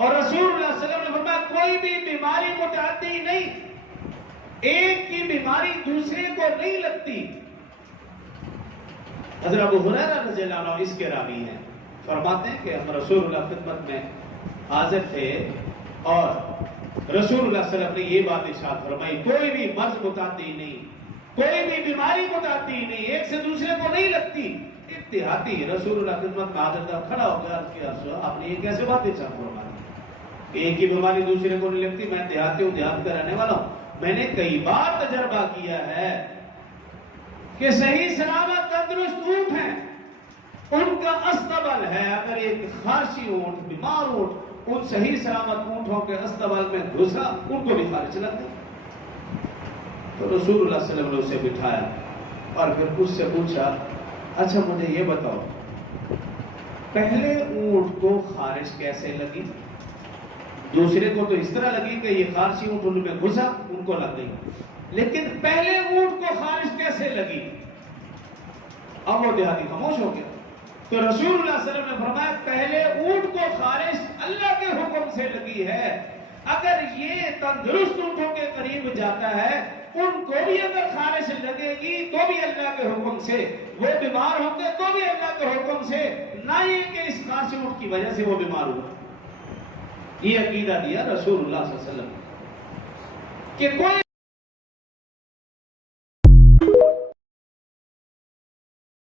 اور رسول اللہ صلی اللہ علیہ وسلم نے فرمایا کوئی بھی بیماری متعدی نہیں، ایک کی بیماری دوسرے کو نہیں لگتی۔ حضرت ابو ہریرہ رضی اللہ عنہ اس کے راوی ہیں، فرماتے ہیں کہ ہم رسول اللہ خدمت میں حاضر تھے اور رسول اللہ صلی اللہ علیہ وسلم نے یہ بات ارشاد فرمائی، کوئی بھی مرض متعدی نہیں، کوئی بھی بیماری متعدی نہیں، ایک سے دوسرے کو نہیں لگتی۔ اتحادی رسول اللہ خدمت میں حاضر تھا، کھڑا ہو گیا کہ آپ نے یہ کیسے بات ارشاد فرمائی؟ ایک ہی بیماری دوسرے کو نہیں لگتی۔ میں دیہاتی ہوں، دیہات کا رہنے والا ہوں، میں نے کئی بار تجربہ کیا ہے کہ صحیح سلامت تندرست اونٹ ہیں، ان کا استبل ہے، اگر ایک خارشی اونٹ، بیمار اونٹ ان صحیح سلامت اونٹوں کے استبل میں گھسا، ان کو بھی خارش لگ گئی۔ تو رسول اللہ صلی اللہ علیہ وسلم نے اسے بٹھایا اور پھر اس سے پوچھا، اچھا مجھے یہ بتاؤ، پہلے اونٹ کو خارش کیسے لگی؟ دوسرے کو تو اس طرح لگی کہ یہ خارشی اونٹ ان میں گھسا، ان کو لگ گئی، لیکن پہلے اونٹ کو خارش کیسے لگی؟ اب وہ دیہاتی خاموش ہو گیا۔ تو رسول اللہ صلی اللہ علیہ وسلم نے فرمایا پہلے اونٹ کو خارش اللہ کے حکم سے لگی ہے، اگر یہ تندرست اونٹوں کے قریب جاتا ہے ان کو بھی اگر خارش لگے گی تو بھی اللہ کے حکم سے، وہ بیمار ہوں گے تو بھی اللہ کے حکم سے، نہ یہ کہ اس خارشی اونٹ کی وجہ سے وہ بیمار ہوا۔ یہ عقیدہ دیا رسول اللہ صلی اللہ علیہ وسلم کہ کوئی